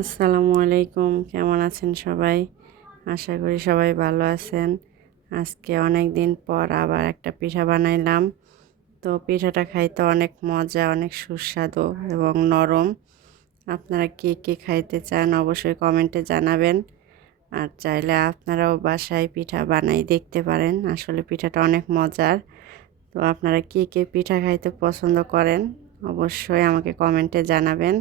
আসসালামু আলাইকুম, কেমন আছেন সবাই? আশা করি সবাই ভালো আছেন। আজকে অনেক দিন পর আবার একটা পিঠা বানাইলাম। তো পিঠাটা খাইতে অনেক মজা, অনেক সুস্বাদু এবং নরম। আপনারা কে কে খাইতে চান অবশ্যই কমেন্টে জানাবেন। আর চাইলে আপনারাও বাসায় পিঠা বানাই দেখতে পারেন। আসলে পিঠাটা অনেক মজার। তো আপনারা কে কে পিঠা খাইতে পছন্দ করেন অবশ্যই আমাকে কমেন্টে জানাবেন।